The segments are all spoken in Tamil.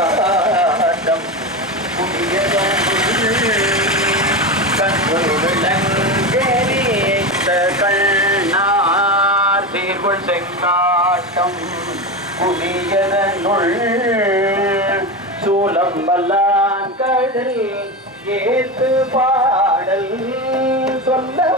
தீர்கொள் செங்காட்டம் கண்ணார் தீர்கொள் செங்காட்டம் புதியதனுள் சூலம் வல்லான் கடல் ஏத்து பாடல் சொல்ல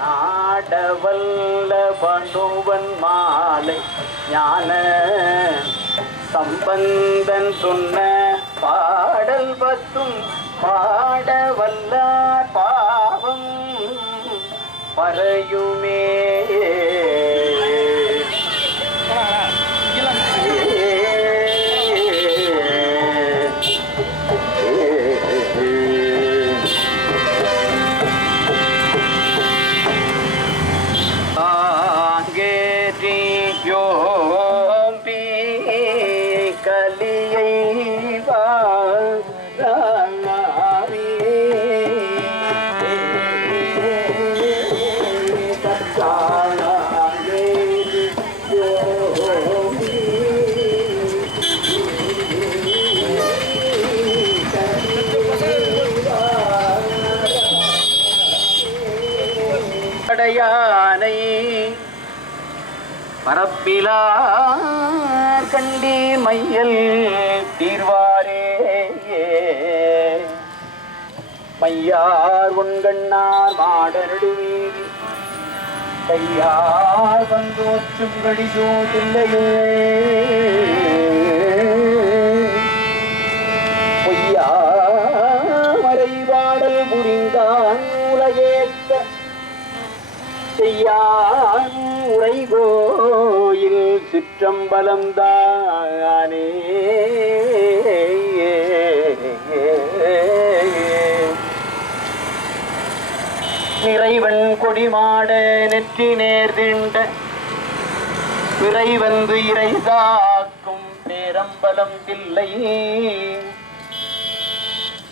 நாடவல்ல பணுவன் மாலை ஞான சம்பந்தன் சொன்ன பாடல் பத்தும் பாடவல்ல பாவம் பறையுமே கையார் வந்தோற்றும் கடிசோதில்லையே பொய்யா மறைவாடல் புரிந்தான் உலகேத்த செய்யான் உரைகோயில் கோயில் கொடிமாட நெற்றி நேர்திண்ட பிறை வந்து இறைதாக்கும் பேரம்பலம் தில்லை.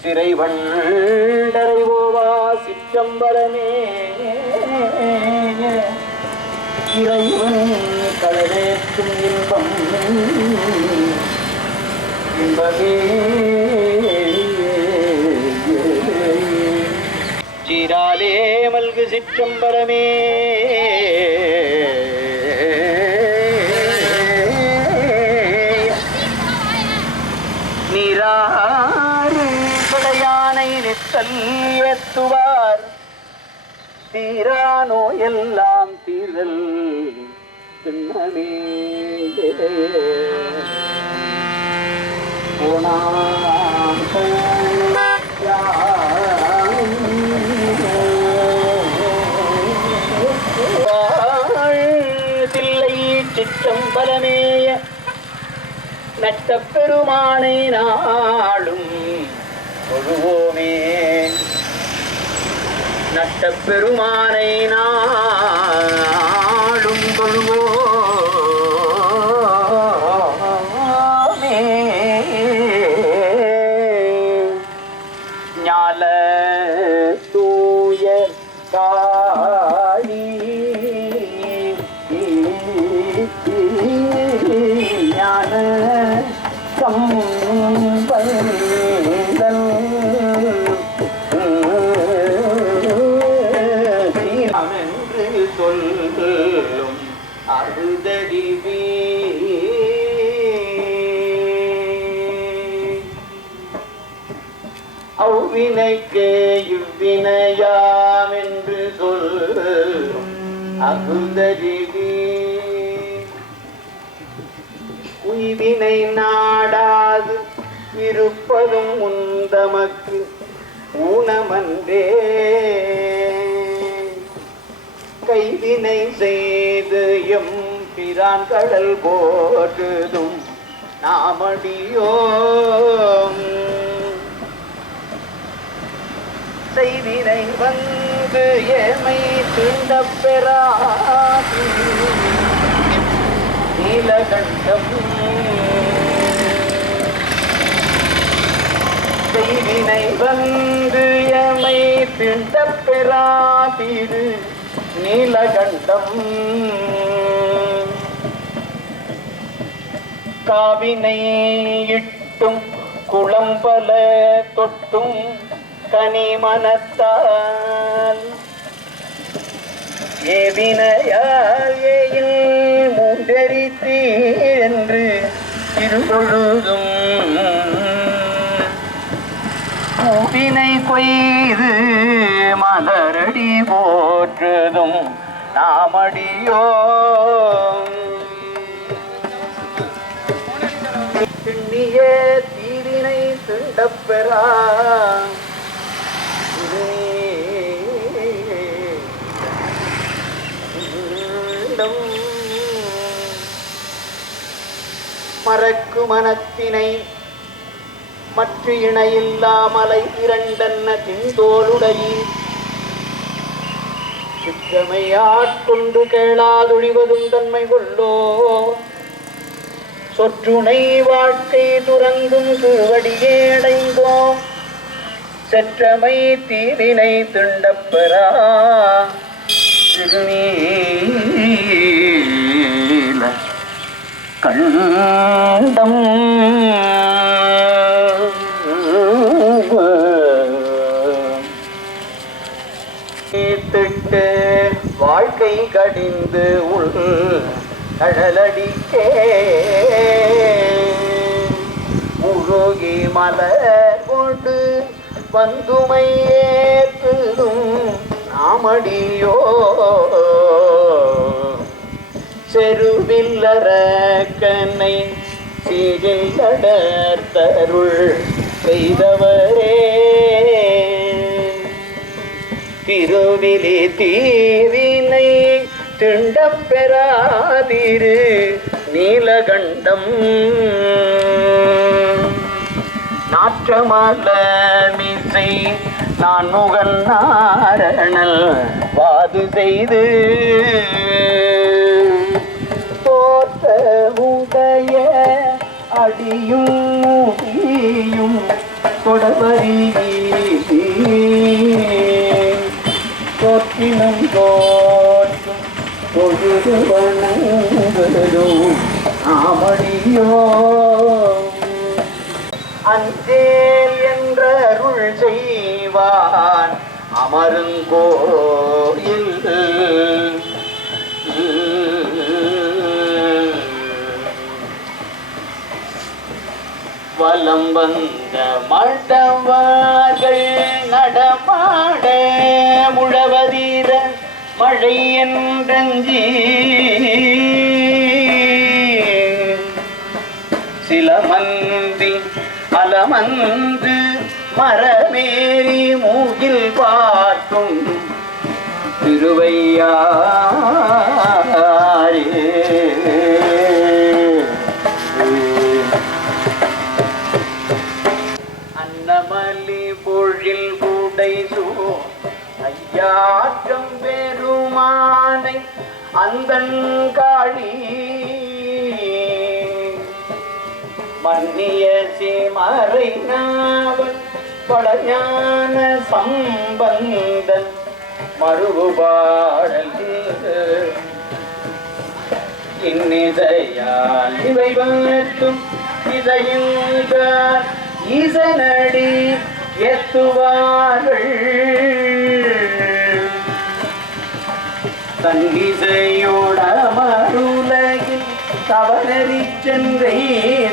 சிறை வண்டரை சிற்றம்பலமே. இறைவன் கடலேற்றும் இன்பம். இன்பமே மல்கு சிற்றம்பலமே நீராறு கடையானை நித்தல் ஏத்துவார். தீரா நோயெல்லாம் தீரல் திண்ணமே. போனாம் சிற்றம்பலமேய நட்ட பெருமானை நாளும் தொழுவோமே. நட்ட பெருமானை அவ்வினைக்கே இவ்வினையாம் என்று சொல். அகுதறிவே உய்வினை நாடாது இருப்பதும் உந்தமக்கு ஊனமன்றே. கைவினை செய்து எம் பிரான் கடல் போட்டுதும் நாமடியோம். செய்வினை வந்து ஏமை தீண்டப் பெறாது. நீலகண்டம் செய்வினை வந்து எமை தீண்டப் பெறாதிரு. நீலகண்டம் காவினை இட்டும் குளம்பல தொட்டும் கனிமனத்தால் ஏவினையாயில் மூன்றெரித்தீ என்று இருபொழுதும் பூவினை கொய்து மலரடி போற்றுதும் நாமடியோ திண்ணிய தீவினை திண்டப்பெறா மறக்கு மனத்தினை மற்ற இணையில்லாமலை இரண்டன்ன திண்டோளுடையீர் சிற்றமை ஆட்கொண்டு கேளாதொழிவதும் தன்மை கொள்ளோ சொற்றுணை வாழ்க்கை துறந்தும் சுவடியே அடைந்தோ. செற்றமை தீவினை திண்டப்பெறா. திருநீர் கண்டம். திட்டு வாழ்க்கை கடிந்து உள் கடலடிக்கே முழுகி மலர் கொண்டு வந்துமை ஏற்றுதும் நாமடியோ. செருவில்லற கண்ணை சீரில் நடத்தருள் செய்தவரே. திருவிலி தீவினை திண்டப் பெறாதிரு நீலகண்டம். நாற்றமல மிசை நான் முகன் நாரணல் வாது செய்து உடைய அடியும் முடியும் தொடவரி தோற்றினும் தோற்றும் பொழுது வணங்குதும் ஆமடியோ. அஞ்சேல் என்ற அருள் செய்வான் அமருங்கோயில். வலம் வந்த மண்டவார்கள் நடமாட முழவதீர மழை என்றஞ்சி. சிலமந்தி அலமந்து மரமேறி மூகில் பார்க்கும் திருவையாரே ஆற்றம் பெருமானை அந்தன் காளி மன்னிய சீமறை நாவல் பழஞான சம்பந்தன் மறுபாடல் இன்னிசையால் இவை வாழ்த்தும் இதையுங்க இசனடி எத்துவார்கள். தன்னிசையோட மருலகில் தவறறி சென்றேனுவார்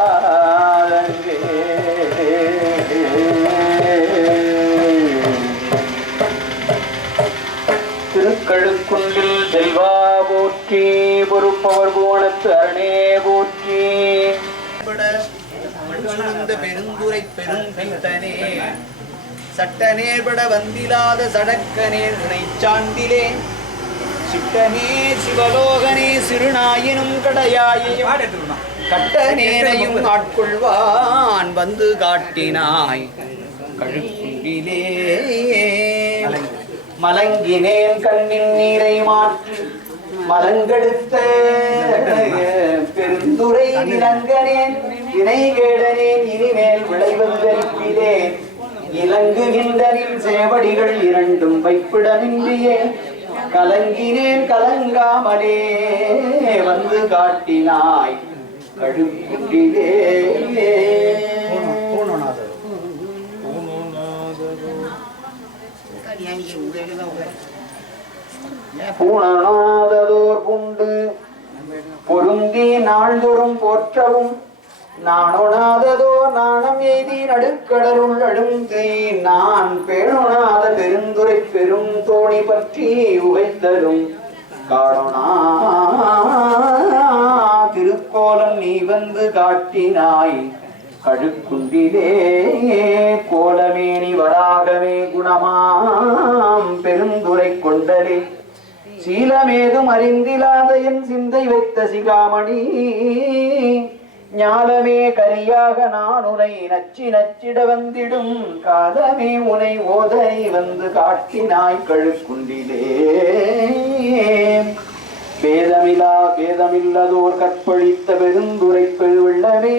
தாழாதங்கே திருக்கழுக்குன்றில் செல்வா போற்றி பொறுப்பவர் கோணத்து அரணே போற்றி பெருந்துரை பெரும்பித்தனே சட்ட நேர்பட வந்திலாத சடக்கனே சாண்டிலே. சிட்டனே சிவலோகனே சிறுநாயினும் கடையாயும் கட்ட நேரையும் ஆட்கொள்வான் வந்து காட்டினாய். கழுக்குண்டிலே மலங்கினேன் கண்ணின் நீரை மாற்றி. மலங்கெடுத்த பெருந்துரை நிலங்கனேன் வினைகேடனேன் இனிமேல் விளைவது இலங்குகின்றனில் சேவடிகள் இரண்டும் வைப்பிடமின்றியே கலங்கினேன் கலங்காமலே வந்து காட்டினாய். கழுக்குண்டிலே பூணனாததோர் புண்டு. பொருந்தி நாள்தோறும் போற்றவும். நானொணாததோ நாணம் எய்தி நடுக்கடலுள் அழுந்தை நான் பேணொணாத பெருந்துரை பெரும் தோணி பற்றி உகைத்தரும் காணொணா திருக்கோலம் நீ வந்து காட்டினாய். கழுக்குண்டிலே கோலமேனி வராகமே குணமாம் பெருந்துரை கொண்டரே சீலமேதும் அறிந்திலாத என் சிந்தை வைத்த சிகாமணி ஞாலமே கரியாக நான் உனை நச்சி நச்சிட வந்திடும். காலமே உனை ஓதனை வந்து காட்டினாய் கழுக்குண்டிலே பேதமிலா பேதமில்லதோர் கற்பழித்த பெருந்துரை பெருவெள்ளமே.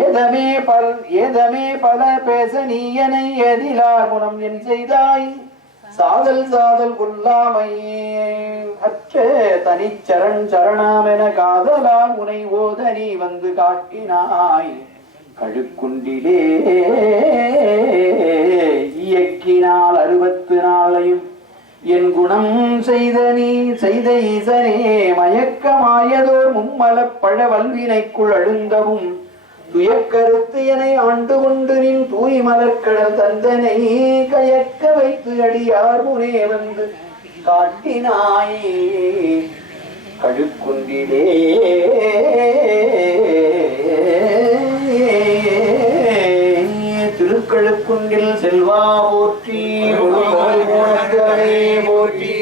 ஏதமே பல் ஏதமே பல பேச நீயனை எதிலார் குணம் என் செய்தாய். சாதல் சாதல் கொல்லாமையே அற்ற தனிச்சரண் சரணாமென காதலால் உனை ஓதனி வந்து காட்டினாய். கழுக்குண்டிலே இயக்கினால் அறுபத்து நாளையும். என் குணம் செய்த நீ செய்த ஈசனே மயக்கமாயதோர் மும்மலப் பழ வல்வினைக்குள் அழுந்தவும். துயக்கருத்து என ஆண்டு கொண்டு நின் தூய் மலர்கடல் தந்தனை கயக்க வைத்து அடியார் முனே வந்து காட்டினாய். கழுக்குன்றிலே. திருக்கழுக்குண்டில் செல்வா போற்றி. போற்றி.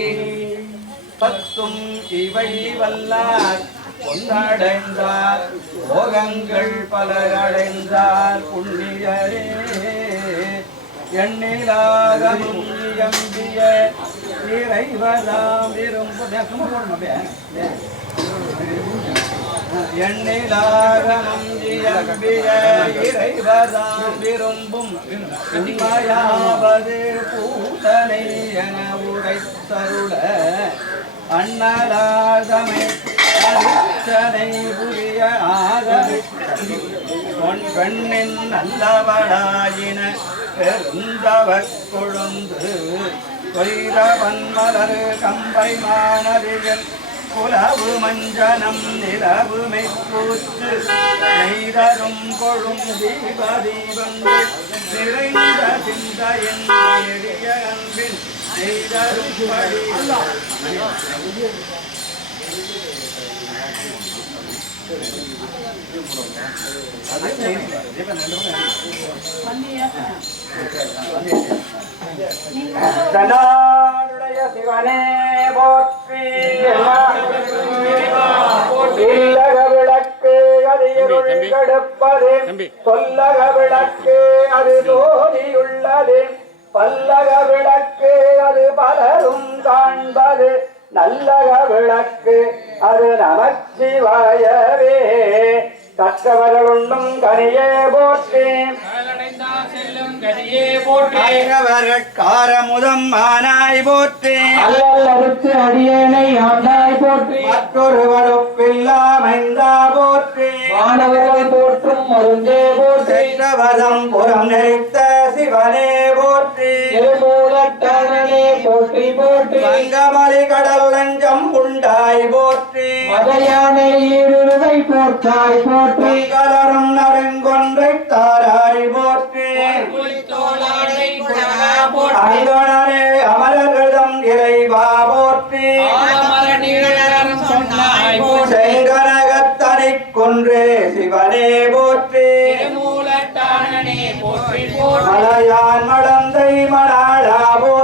பத்தும் இவை வல்லார். கொண்டடைந்தார் போகங்கள் பலர் அடைந்தார் புண்ணியரே எண்ணிலாக எம்பிய இறைவதாம் விரும்பு சும்மா போடணும் இறைவதாம் விரும்பும் உண்மையாவது பூதனை என உடைத்தருள அண்ணலாதமை ஆசனை புரிய ஆதரி பொன் பெண்ணின் நல்லவளாயின பெருந்தவர் கொழுந்து கொய்ரவன் மலர் கம்பை மாணவியன் குலவு மஞ்சனம் நிலவு மெய்ப்பூத்து நெய்தரும் கொழும் தீப தீபங்கள் நிறைந்த சிந்தையின் எளிய அன்பின் நெய்தரும் படி. தன்னாருடைய சிவனே போற்றி. இல்லக விளக்கு அது இருள் கெடுப்பது. சொல்லக விளக்கு அது தோதியுள்ளது. பல்லக விளக்கு அது பலரும் காண்பது. நல்லக விளக்கு அது நமச்சிவாயவே. கற்றவர்கள் உண்ணும் கனியே போற்றி. காரமுதம் மானாய் போற்றி. அல்லல் அறுத்து அடியேனை ஆண்டாய் போற்றி. மற்றொரு வறுப்பில்லாமைந்தா போற்றி. மாணவர்களை போற்றும் மருந்தே போற்றி. செற்றவதம் புறம் நெறித்த சிவனே போற்றி. போற்றி போற்றி வங்கமலி கடல் லஞ்சம் உண்டாய் போற்றி. மதையானை ஈருருவை போற்றாய் போற்றி. கலரும் நறுங்கொன்றை தாராய் போற்றி. அங்கணனே அமரர்களிடம் இறைவா போற்றி. செங்கனகத்தனை கொன்றே சிவனே போற்றி. மலையான் மடந்தை மணாளா போற்றி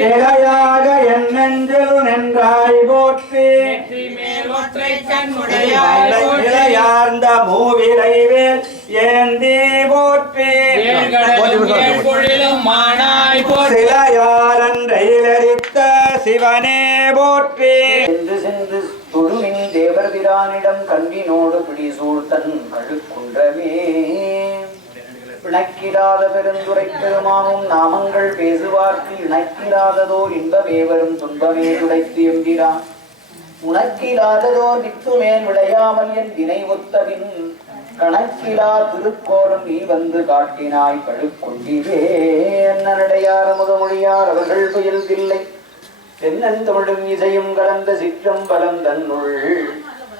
நிலையாக என் நெஞ்சில் நின்றாய் போற்றி. நிலையார்ந்த மூவிலை வேல் ஏந்தி போற்றி. சிலையாரன்றையிலரித்த சிவனே போற்றி. சென்று சென்று தொழுமின் தேவர் பிரானிடம் கண்ணினோடு பிடி சூழ்த்தன் கழுக்குன்றமே. பிணக்கிலாத பெருந்துரை பெருமானும் நாமங்கள் பேசுவார்க்கு இணக்கிடாததோ இன்பமே வரும் துன்பமே துடைத்து என்கிறான். உனக்கிலாததோர் வித்துமேல் விளையாமல் என் வினை ஒத்தவின் கணக்கிலா திருக்கோடும் நீ வந்து காட்டினாய் கழுக்கொண்டிவே என்னடையார் முகமொழியார் அவர்கள் புயல்தில்லை தென்னந்தமிழும் இசையும் கலந்த சிற்றம் பலம் தன்னுள்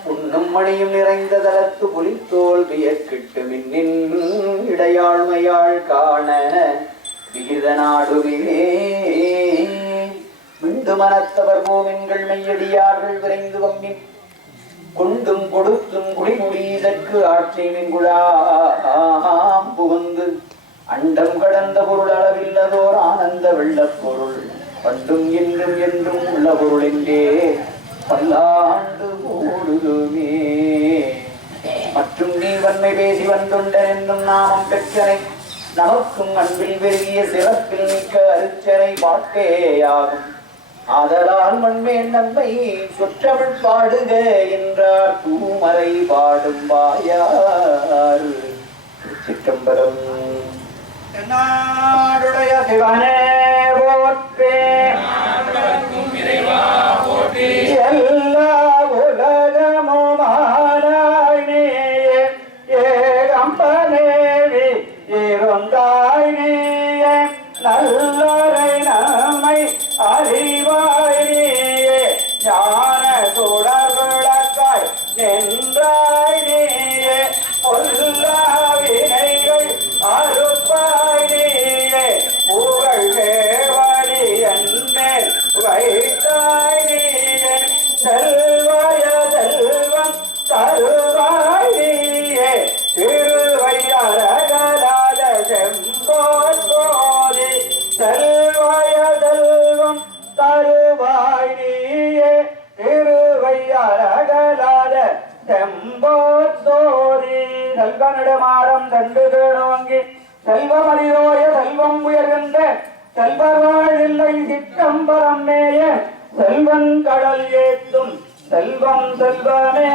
உண்ணும் மணியும் நிறைந்த தலத்து புலித்தோல் வியக்கிட்டு மின்னின் இடையாழ்மையாள் காண விகித நாடுவிலே விண்டு மனத்தவர் போமென்கள் மெய்யடியார்கள் விரைந்து வம்மின். கொண்டும் கொடுத்தும் குடிமுடி இதற்கு ஆட்சி மின்குழாம் புகுந்து. அண்டம் கடந்த பொருள் அளவில்லதோர் ஆனந்த வெள்ளப் பொருள். பண்டும் என்றும் என்றும் உள்ள பொருள் என்றே பல்லாண்டு ஓடுதுமே மற்றும் நீ வன்மை பேசி வந்துண்டன் என்னும் நாமம் பெற்றனை. நமக்கும் அன்பில் பெருகிய சிறப்பில் மிக்க அருச்சனை வாழ்க்கையாகும் ஆதலால் மண்மேல் நன்மை சொற்றமிழ் பாடுக என்றார் தூமறை பாடும் வாயாறு. சிற்றம்பரம் நாடுடைய சிவனே. திருவையரகலாத செம்போல் போதி செல்வய செல்வம் தருவாய் நீயே. திருவையரகலாத செம்போல் சோதி செல்வனிடமாடம் கண்டு தேடுவங்கி செல்வமறியோய செல்வம் உயர்கின்ற செல்வர்கள் இல்லை சிற்றம்பரம் மேய. செல்வன் கடல் ஏத்தும் செல்வம் செல்வமே.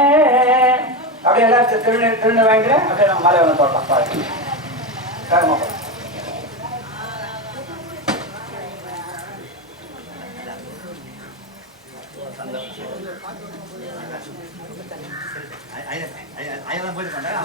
அப்படியே எல்லாம் திருநெல் திருநெல் வாங்கிக்கிறேன் அப்படியே நம்ம மலை வந்து போடலாம். பாருங்க வேகமா போலாம். ஆ